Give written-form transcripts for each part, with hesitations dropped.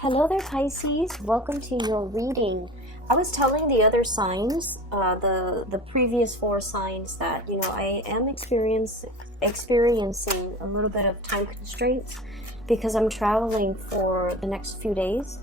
Hello there, Pisces. Welcome to your reading. I was telling the other signs, the previous four signs, that I am experiencing a little bit of time constraints because I'm traveling for the next few days,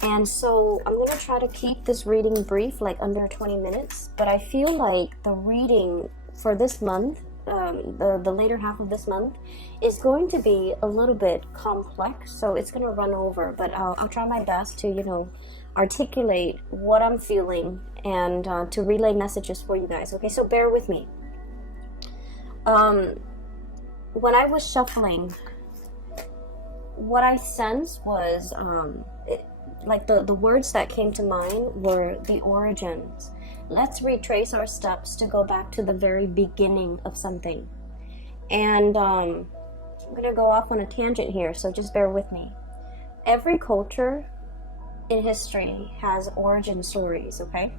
and so I'm going to try to keep this reading brief, like under 20 minutes. But I feel like the reading for this month, the later half of this month, is going to be a little bit complex, so it's going to run over, but I'll try my best to articulate what I'm feeling and to relay messages for you guys. Okay, so bear with me. When I was shuffling, what I sensed was the words that came to mind were the origins. Let's retrace our steps to go back to the very beginning of something. And I'm going to go off on a tangent here, so just bear with me. Every culture in history has origin stories, okay?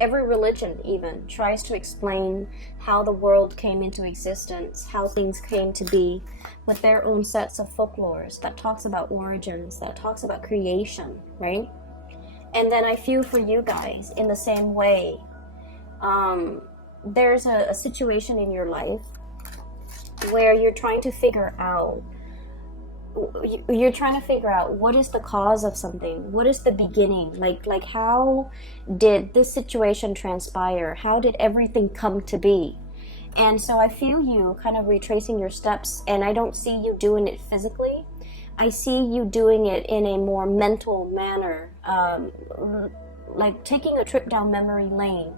Every religion even tries to explain how the world came into existence, how things came to be, with their own sets of folklores that talks about origins, that talks about creation, right? And then I feel for you guys in the same way. There's a situation in your life where you're trying to figure out what is the cause of something, what is the beginning, like how did this situation transpire, how did everything come to be. And so I feel you kind of retracing your steps, and I don't see you doing it physically. I see you doing it in a more mental manner, like taking a trip down memory lane,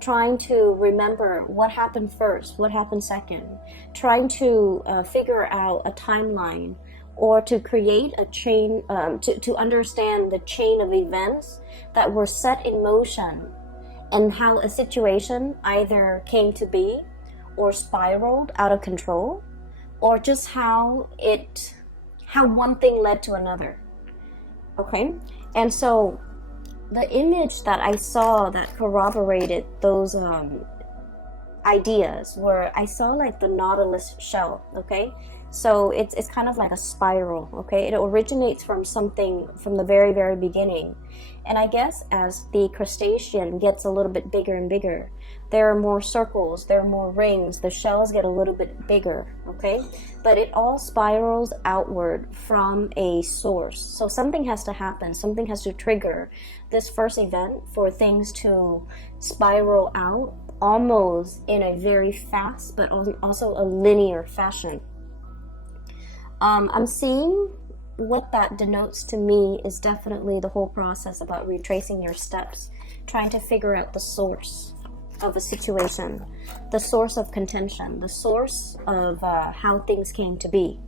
trying to remember what happened first, what happened second, trying to figure out a timeline, or to create a chain, to understand the chain of events that were set in motion, and how a situation either came to be or spiraled out of control, or just how one thing led to another. Okay? And so the image that I saw that corroborated those ideas were, I saw like the Nautilus shell, okay? So it's kind of like a spiral, okay? It originates from something from the very, very beginning. And I guess as the crustacean gets a little bit bigger and bigger, there are more circles, there are more rings, the shells get a little bit bigger, okay? But it all spirals outward from a source. So something has to happen, something has to trigger this first event for things to spiral out almost in a very fast but also a linear fashion. I'm seeing what that denotes to me is definitely the whole process about retracing your steps, trying to figure out the source of a situation, the source of contention, the source of how things came to be.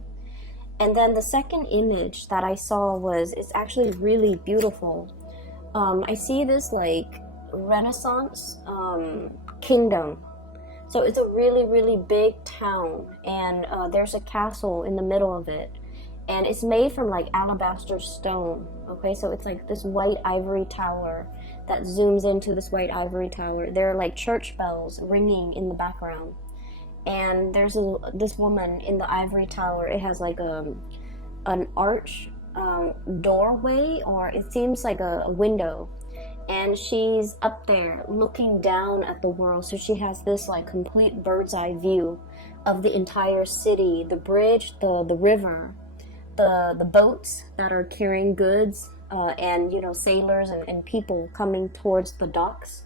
And then the second image that I saw is actually really beautiful. I see this like Renaissance kingdom. So it's a really, really big town, and there's a castle in the middle of it, and it's made from like alabaster stone, okay? So it's like this white ivory tower that zooms into this white ivory tower. There are like church bells ringing in the background, and there's this woman in the ivory tower. It has like an arch doorway, or it seems like a window, and she's up there looking down at the world. So she has this like complete bird's eye view of the entire city, the bridge, the river, the boats that are carrying goods, and sailors and people coming towards the docks.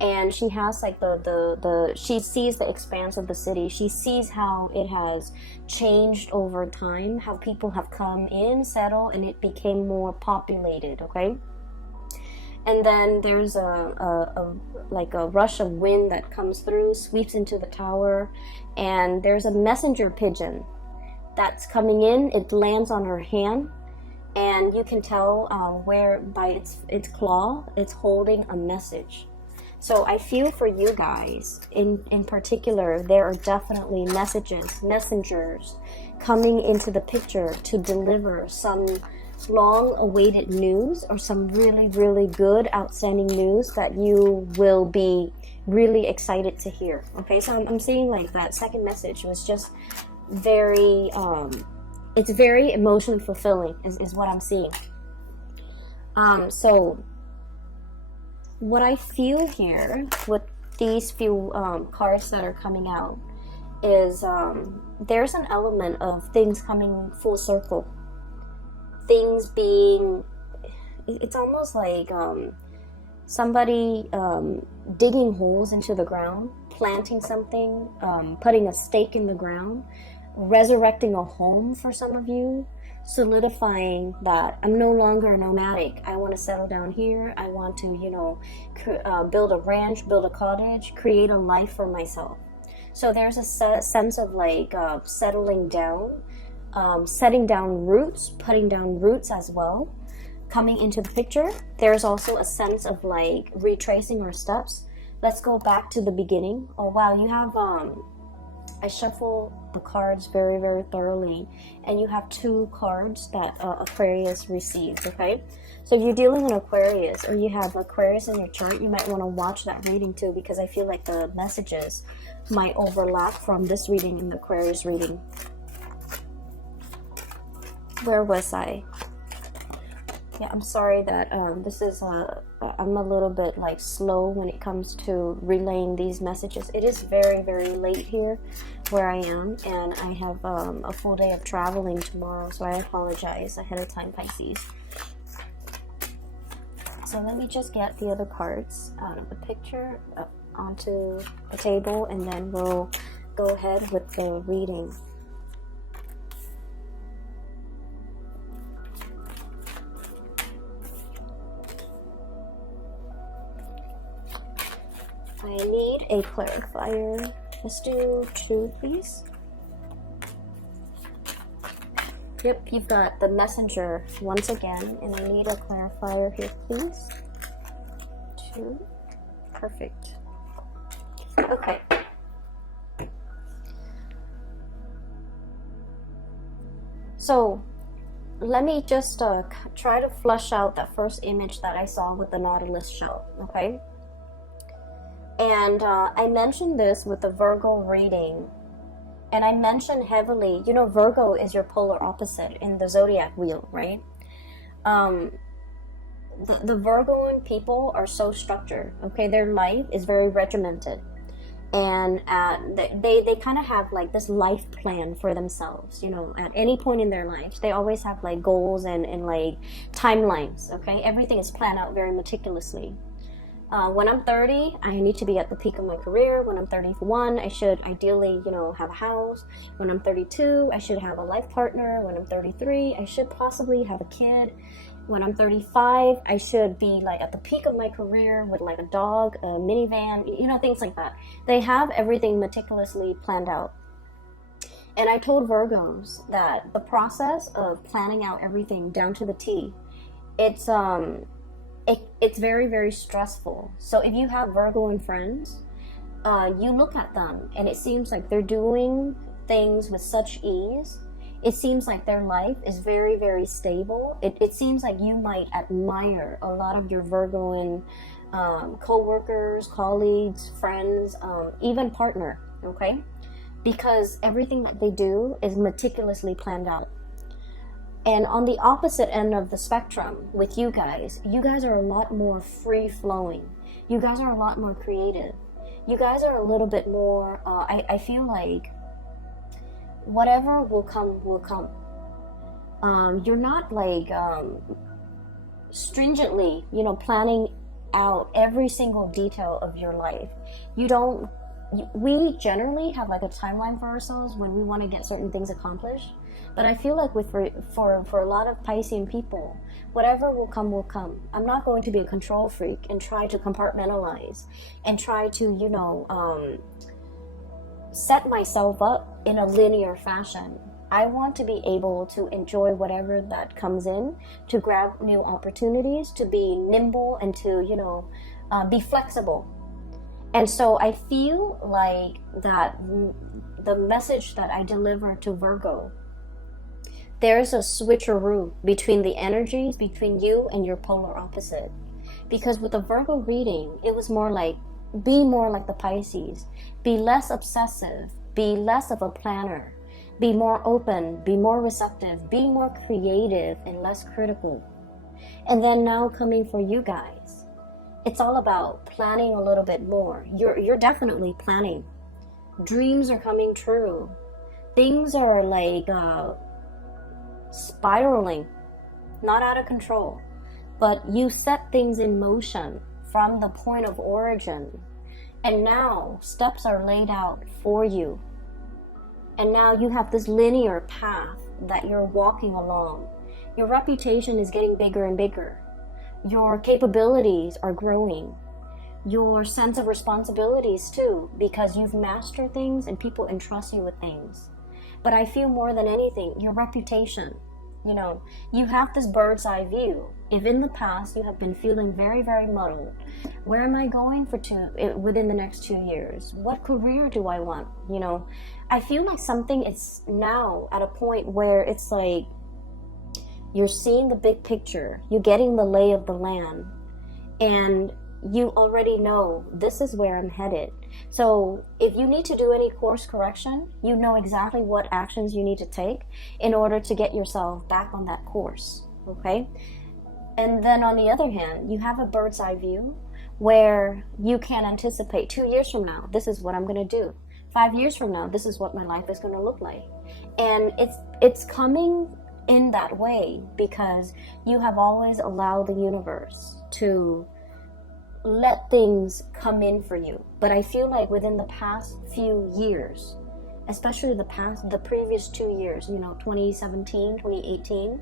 And she has like she sees the expanse of the city. She sees how it has changed over time, how people have come in, settled, and it became more populated, okay? And then there's a rush of wind that comes through, sweeps into the tower, and there's a messenger pigeon that's coming in. It lands on her hand, and you can tell where by its claw, it's holding a message. So I feel for you guys, in particular, there are definitely messengers coming into the picture to deliver some long-awaited news, or some really, really good, outstanding news that you will be really excited to hear. Okay, so I'm seeing like that second message was just very, it's very emotion fulfilling, is what I'm seeing. So what I feel here with these few cards that are coming out is there's an element of things coming full circle. Things being, it's almost like somebody digging holes into the ground, planting something, putting a stake in the ground, resurrecting a home for some of you, solidifying that I'm no longer nomadic. I want to settle down here. I want to, you know, build a ranch, build a cottage, create a life for myself. So there's a sense of like settling down, setting down roots, putting down roots as well, coming into the picture. There's also a sense of like retracing our steps. Let's go back to the beginning. Oh wow, you have I shuffle the cards very, very thoroughly, and you have 2 cards that Aquarius received, okay? So if you're dealing with Aquarius, or you have Aquarius in your chart, you might want to watch that reading too, because I feel like the messages might overlap from this reading and the Aquarius reading. Where was I? Yeah, I'm sorry that this is I'm a little bit like slow when it comes to relaying these messages. It is very, very late here where I am, and I have a full day of traveling tomorrow, so I apologize ahead of time, Pisces. So let me just get the other cards out of the picture onto the table, and then we'll go ahead with the reading. I need a clarifier. Let's do 2, please. Yep, you've got the messenger once again, and I need a clarifier here, please. 2. Perfect. Okay. So, let me just try to flush out that first image that I saw with the Nautilus shell, okay? And I mentioned this with the Virgo reading, and I mentioned heavily, you know, Virgo is your polar opposite in the zodiac wheel, right? The Virgoan people are so structured, okay? Their life is very regimented, and they kind of have like this life plan for themselves, you know, at any point in their lives. They always have like goals and like timelines, okay? Everything is planned out very meticulously. When I'm 30, I need to be at the peak of my career. When I'm 31, I should ideally, you know, have a house. When I'm 32, I should have a life partner. When I'm 33, I should possibly have a kid. When I'm 35, I should be like at the peak of my career with like a dog, a minivan, you know, things like that. They have everything meticulously planned out. And I told Virgos that the process of planning out everything down to the T, it's very, very stressful. So if you have Virgoan friends, you look at them and it seems like they're doing things with such ease. It seems like their life is very, very stable. It seems like you might admire a lot of your Virgoan co-workers, colleagues, friends, even partner, okay? Because everything that they do is meticulously planned out. And on the opposite end of the spectrum with you guys are a lot more free-flowing. You guys are a lot more creative. You guys are a little bit more, I feel like whatever will come, will come. You're not like stringently, you know, planning out every single detail of your life. We generally have like a timeline for ourselves when we want to get certain things accomplished. But I feel like for a lot of Piscean people, whatever will come, will come. I'm not going to be a control freak and try to compartmentalize and try to, you know, set myself up in a linear fashion. I want to be able to enjoy whatever that comes in, to grab new opportunities, to be nimble, and to, you know, be flexible. And so I feel like that the message that I deliver to Virgo, there's a switcheroo between the energies between you and your polar opposite. Because with the Virgo reading, it was more like, be more like the Pisces. Be less obsessive. Be less of a planner. Be more open. Be more receptive. Be more creative and less critical. And then now coming for you guys, it's all about planning a little bit more. You're definitely planning. Dreams are coming true. Things are like spiraling, not out of control, but you set things in motion from the point of origin, and now steps are laid out for you, and now you have this linear path that you're walking along. Your reputation is getting bigger and bigger. Your capabilities are growing. Your sense of responsibilities too, because you've mastered things and people entrust you with things. But I feel more than anything, your reputation, you have this bird's eye view. If in the past you have been feeling very, very muddled, where am I going within the next 2 years? What career do I want? I feel like something is now at a point where it's like you're seeing the big picture, you're getting the lay of the land, and you already know this is where I'm headed. So if you need to do any course correction, you know exactly what actions you need to take in order to get yourself back on that course, okay? And then on the other hand, you have a bird's eye view where you can anticipate 2 years from now, this is what I'm going to do. 5 years from now, this is what my life is going to look like. And it's coming in that way because you have always allowed the universe to let things come in for you. But I feel like within the past few years, especially the previous 2 years, 2017, 2018,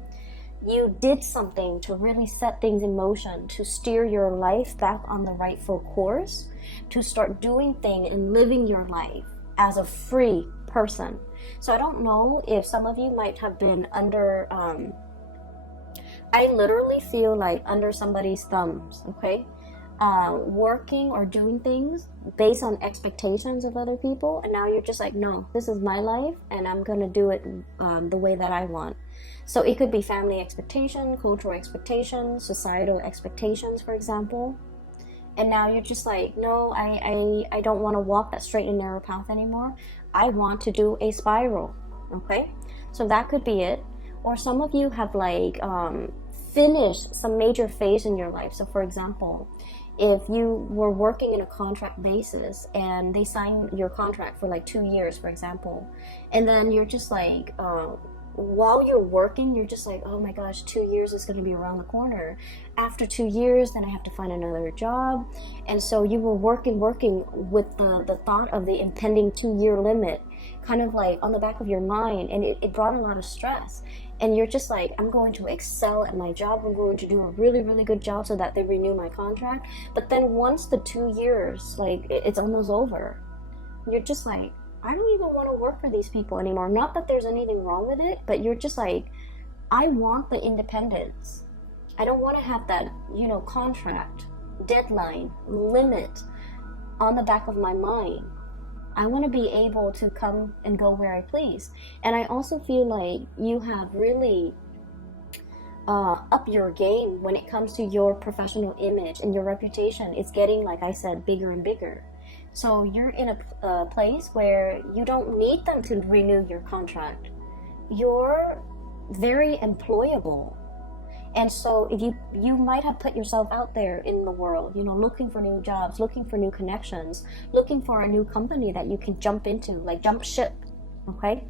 you did something to really set things in motion, to steer your life back on the rightful course, to start doing things and living your life as a free person. So I don't know if some of you might have been under, I literally feel like under somebody's thumbs, okay? Working or doing things based on expectations of other people, and now you're just like, no, this is my life and I'm gonna do it the way that I want. So it could be family expectation, cultural expectations, societal expectations, for example. And now you're just like, no, I don't want to walk that straight and narrow path anymore. I want to do a spiral, okay? So that could be it. Or some of you have like finished some major phase in your life. So for example, if you were working in a contract basis and they sign your contract for like 2 years, for example, and then you're just like, while you're working, you're just like, oh my gosh, 2 years is going to be around the corner. After 2 years, then I have to find another job. And so you were working with the thought of the impending 2-year limit kind of like on the back of your mind, and it brought a lot of stress. And you're just like, I'm going to excel at my job, I'm going to do a really, really good job so that they renew my contract. But then once the 2 years, like it's almost over, you're just like, I don't even want to work for these people anymore. Not that there's anything wrong with it, but you're just like, I want the independence. I don't want to have that, contract, deadline, limit on the back of my mind. I want to be able to come and go where I please. And I also feel like you have really up your game when it comes to your professional image, and your reputation is getting, like I said, bigger and bigger. So you're in a place where you don't need them to renew your contract. You're very employable. And so if you might have put yourself out there in the world, looking for new jobs, looking for new connections, looking for a new company that you can jump into, like jump ship, okay?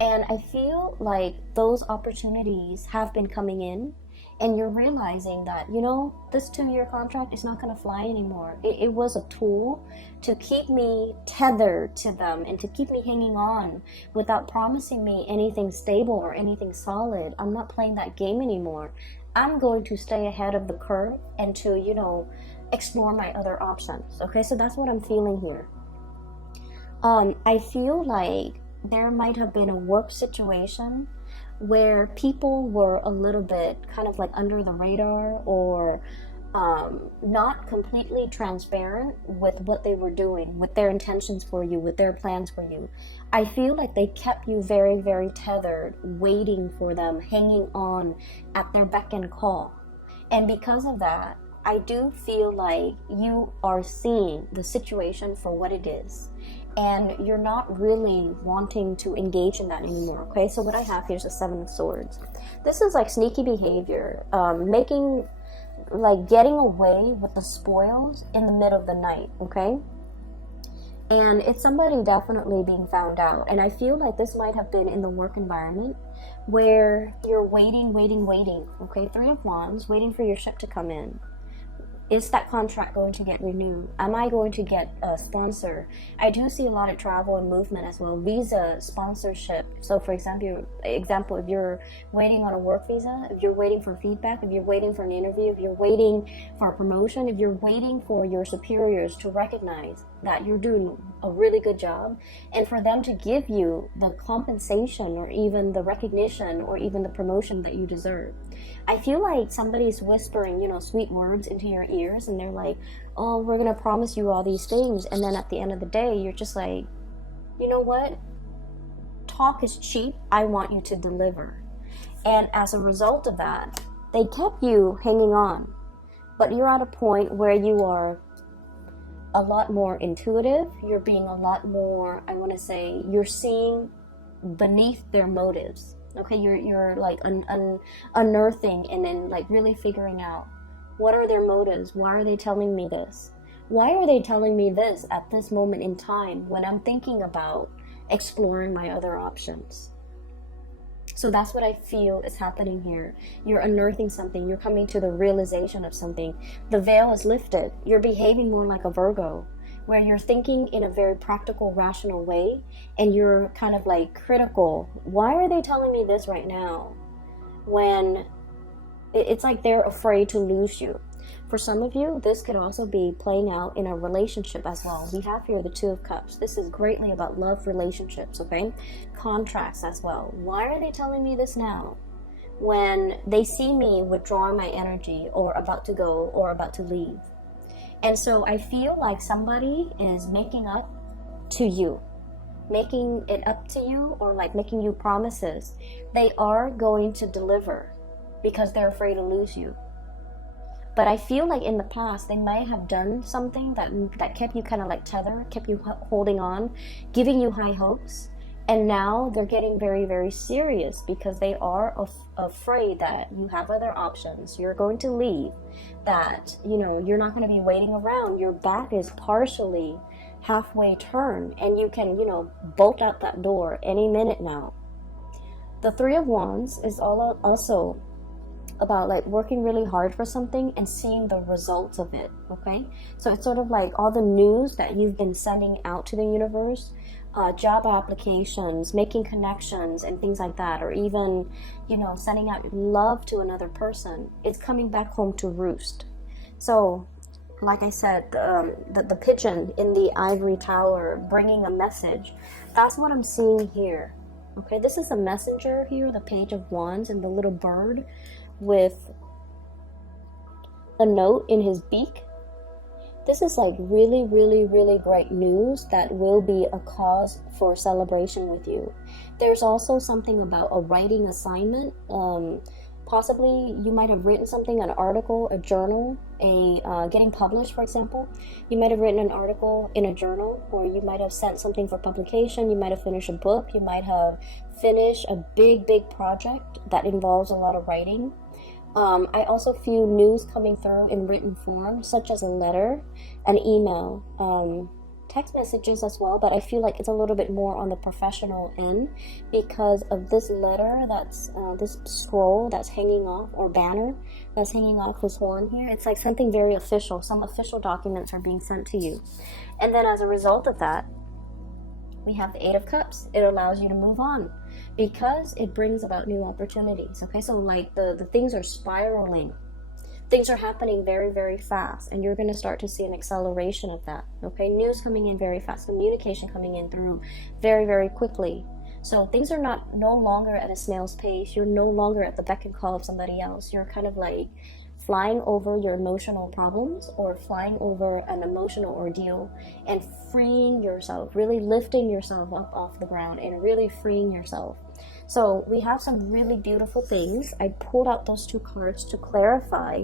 And I feel like those opportunities have been coming in, and you're realizing that, this 2-year contract is not going to fly anymore. It was a tool to keep me tethered to them and to keep me hanging on without promising me anything stable or anything solid. I'm not playing that game anymore. I'm going to stay ahead of the curve and to, explore my other options. Okay, so that's what I'm feeling here. I feel like there might have been a work situation where people were a little bit kind of like under the radar, or not completely transparent with what they were doing, with their intentions for you, with their plans for you. I feel like they kept you very, very tethered, waiting for them, hanging on at their beck and call. And because of that, I do feel like you are seeing the situation for what it is. and you're not really wanting to engage in that anymore. Okay, so what I have here is a 7 of Swords. This is like sneaky behavior, getting away with the spoils in the middle of the night. Okay, and it's somebody definitely being found out. And I feel like this might have been in the work environment where you're waiting. Okay, 3 of Wands, waiting for your ship to come in. Is that contract going to get renewed? Am I going to get a sponsor? I do see a lot of travel and movement as well. Visa, sponsorship. So for example, if you're waiting on a work visa, if you're waiting for feedback, if you're waiting for an interview, if you're waiting for a promotion, if you're waiting for your superiors to recognize that you're doing a really good job, and for them to give you the compensation or even the recognition or even the promotion that you deserve. I feel like somebody's whispering, sweet words into your ears, and they're like, oh, we're going to promise you all these things. And then at the end of the day, you're just like, you know what? Talk is cheap. I want you to deliver. And as a result of that, they kept you hanging on. But you're at a point where you are a lot more intuitive. You're being a lot more, you're seeing beneath their motives. Okay, you're like unearthing and then like really figuring out, what are their motives? Why are they telling me this? Why are they telling me this at this moment in time when I'm thinking about exploring my other options? So that's what I feel is happening here. You're unearthing something. You're coming to the realization of something. The veil is lifted. You're behaving more like a Virgo, where you're thinking in a very practical, rational way, and you're kind of like critical. Why are they telling me this right now? When it's like they're afraid to lose you. For some of you, this could also be playing out in a relationship as well. We have here the 2 of Cups. This is greatly about love relationships, okay? Contracts as well. Why are they telling me this now? When they see me withdrawing my energy or about to go or about to leave. And so I feel like somebody is making it up to you, or like making you promises. They are going to deliver because they're afraid to lose you. But I feel like in the past, they might have done something that kept you kind of like tethered, kept you holding on, giving you high hopes. And now they're getting very, very serious because they are afraid that you have other options. You're going to leave, that, you're not going to be waiting around. Your back is partially halfway turned and you can, bolt out that door any minute now. The 3 of Wands is also about like working really hard for something and seeing the results of it. Okay, so it's sort of like all the news that you've been sending out to the universe, job applications, making connections and things like that, or even sending out love to another person. It's coming back home to roost. So like I said, the pigeon in the ivory tower bringing a message, that's what I'm seeing here. Okay, this is a messenger here, the Page of Wands, and the little bird with a note in his beak. This is like really, really, really great news that will be a cause for celebration with you. There's also something about a writing assignment. Possibly you might have written something, an article, a journal, getting published, for example. You might have written an article in a journal, or you might have sent something for publication. You might have finished a book. You might have finished a big, big project that involves a lot of writing. I also feel news coming through in written form, such as a letter, an email, text messages as well, but I feel like it's a little bit more on the professional end because of this letter that's this scroll that's hanging off, or banner that's hanging off his horn here. It's like something very official. Some official documents are being sent to you. And then as a result of that, we have the 8 of Cups. It allows you to move on because it brings about new opportunities. Okay, so like the things are spiraling. Things are happening very, very fast, and you're going to start to see an acceleration of that. Okay, news coming in very fast, communication coming in through very, very quickly. So things are no longer at a snail's pace. You're no longer at the beck and call of somebody else. You're kind of like flying over your emotional problems or flying over an emotional ordeal and freeing yourself, really lifting yourself up off the ground and really freeing yourself. So we have some really beautiful things. I pulled out those 2 cards to clarify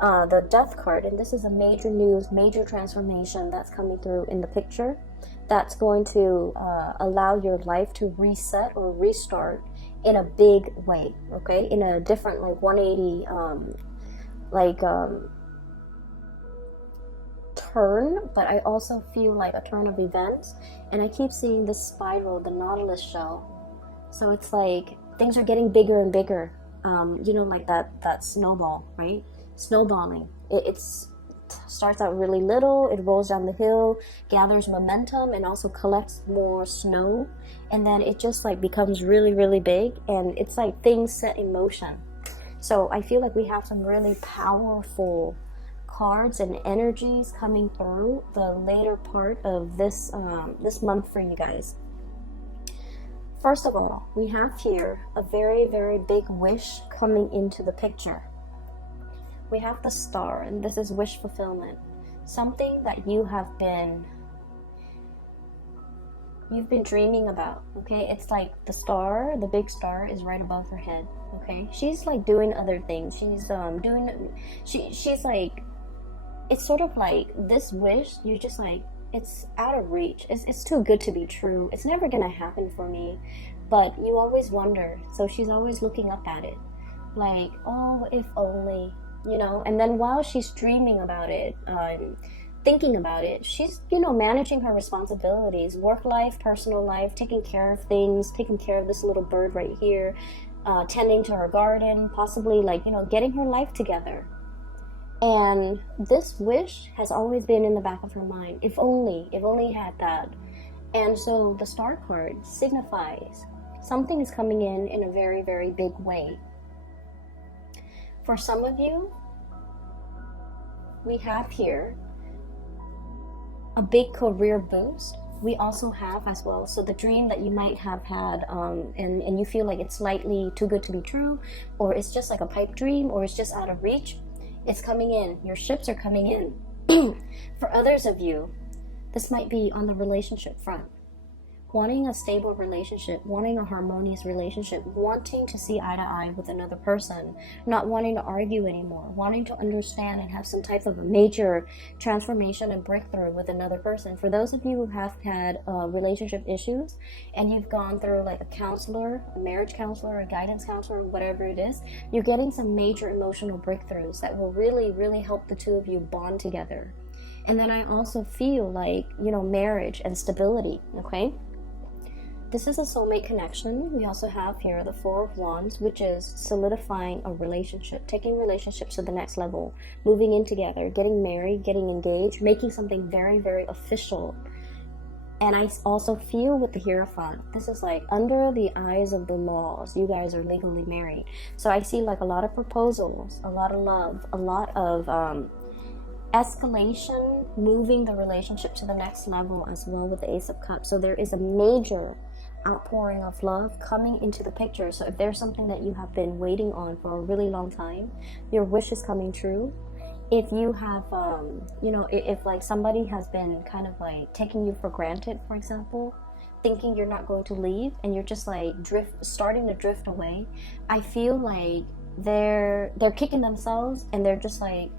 the Death card, and this is a major news, major transformation that's coming through in the picture that's going to allow your life to reset or restart in a big way, okay? In a different, like 180, turn, but I also feel like a turn of events. And I keep seeing this spiral, the nautilus shell. So it's like things are getting bigger and bigger. You know, like that snowball, right? Snowballing. It starts out really little, it rolls down the hill, gathers momentum, and also collects more snow. And then it just like becomes really, really big. And it's like things set in motion. So I feel like we have some really powerful cards and energies coming through the later part of this month for you guys. First of all, we have here a very, very big wish coming into the picture. We have the star, and this is wish fulfillment. Something that you've been dreaming about, okay? It's like the star, the big star is right above her head, okay? She's like doing other things. She's like, it's sort of like this wish, you're just like, it's out of reach. It's too good to be true. It's never gonna happen for me. But you always wonder. So she's always looking up at it. Like, oh, if only, you know. And then while she's dreaming about it, thinking about it, she's, you know, managing her responsibilities. Work life, personal life, taking care of things, taking care of this little bird right here, tending to her garden, possibly like, you know, getting her life together. And this wish has always been in the back of her mind. If only had that. And so the star card signifies something is coming in a very, very big way. For some of you, we have here a big career boost. We also have as well, so the dream that you might have had, and you feel like it's slightly too good to be true, or it's just like a pipe dream, or it's just out of reach. It's coming in. Your ships are coming in. For others of you, this might be on the relationship front. Wanting a stable relationship, wanting a harmonious relationship, wanting to see eye to eye with another person, not wanting to argue anymore, wanting to understand and have some type of a major transformation and breakthrough with another person. For those of you who have had relationship issues and you've gone through like a counselor, a marriage counselor, a guidance counselor, whatever it is, you're getting some major emotional breakthroughs that will really, really help the two of you bond together. And then I also feel like, you know, marriage and stability, okay? This is a soulmate connection. We also have here the Four of Wands, which is solidifying a relationship, taking relationships to the next level, moving in together, getting married, getting engaged, making something very, very official. And I also feel with the Hierophant, this is like under the eyes of the laws, you guys are legally married. So I see like a lot of proposals, a lot of love, a lot of escalation, moving the relationship to the next level as well with the Ace of Cups. So there is a major outpouring of love coming into the picture. So if there's something that you have been waiting on for a really long time, your wish is coming true. If you have, you know, if like somebody has been kind of like taking you for granted, for example, thinking you're not going to leave and you're just like starting to drift away, I feel like they're kicking themselves and they're just like,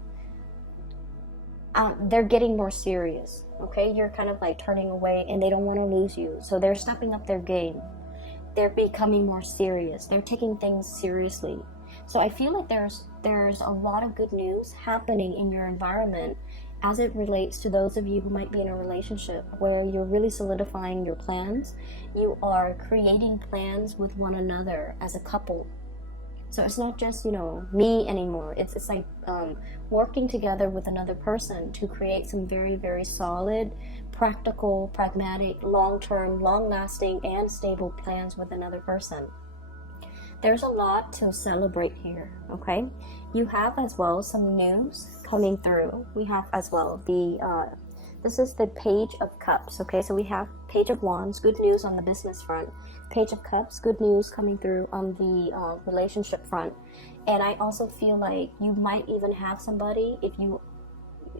they're getting more serious, okay? You're kind of like turning away and they don't want to lose you. So they're stepping up their game. They're becoming more serious. They're taking things seriously. So I feel like there's a lot of good news happening in your environment as it relates to those of you who might be in a relationship where you're really solidifying your plans. You are creating plans with one another as a couple. So it's not just, you know, me anymore. It's like working together with another person to create some very, very solid, practical, pragmatic, long-term, long-lasting, and stable plans with another person. There's a lot to celebrate here, okay? You have as well some news coming through. We have as well this is the Page of Cups, okay? So we have Page of Wands, good news on the business front. Page of Cups, good news coming through on the relationship front. And I also feel like you might even have somebody, you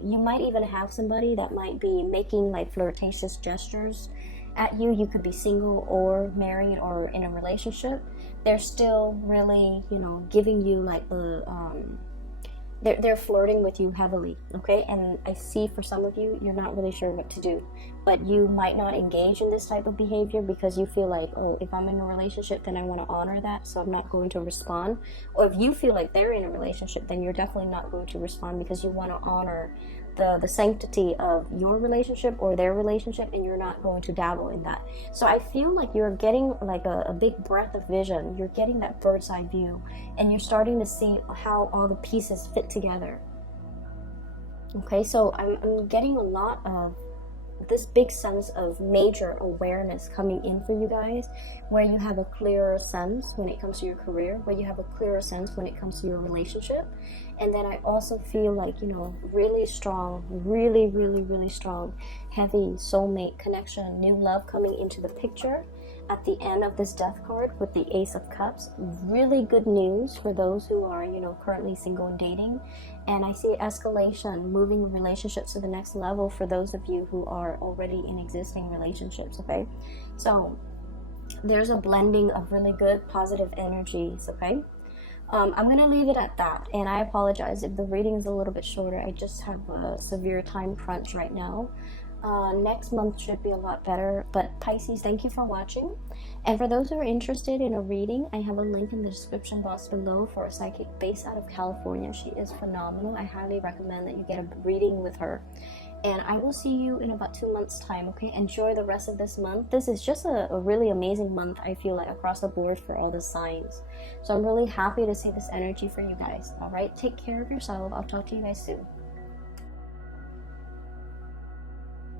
might even have somebody that might be making like flirtatious gestures at you. You could be single or married or in a relationship. They're still really, you know, giving you like the they're flirting with you heavily, okay? And I see for some of you, you're not really sure what to do, but you might not engage in this type of behavior because you feel like, oh, if I'm in a relationship, then I want to honor that, so I'm not going to respond. Or if you feel like they're in a relationship, then you're definitely not going to respond because you want to honor the sanctity of your relationship or their relationship, and you're not going to dabble in that. So I feel like you're getting like a big breath of vision. You're getting that bird's eye view, and you're starting to see how all the pieces fit together. Okay, so I'm getting a lot of this big sense of major awareness coming in for you guys, where you have a clearer sense when it comes to your career, where you have a clearer sense when it comes to your relationship. And then I also feel like, you know, really strong, really strong, heavy soulmate connection, new love coming into the picture at the end of this death card with the Ace of Cups. Really good news for those who are, you know, currently single and dating. And I see escalation, moving relationships to the next level for those of you who are already in existing relationships, okay? So there's a blending of really good positive energies, okay? I'm going to leave it at that, and I apologize if the reading is a little bit shorter. I just have a severe time crunch right now. Next month should be a lot better. But Pisces, thank you for watching. And for those who are interested in a reading, I have a link in the description box below for a psychic based out of California. She is phenomenal. I highly recommend that you get a reading with her. And I will see you in about 2 months time, okay? Enjoy the rest of this month. This is just a really amazing month, I feel like, across the board for all the signs. So I'm really happy to see this energy for you guys. All right, take care of yourself. I'll talk to you guys soon.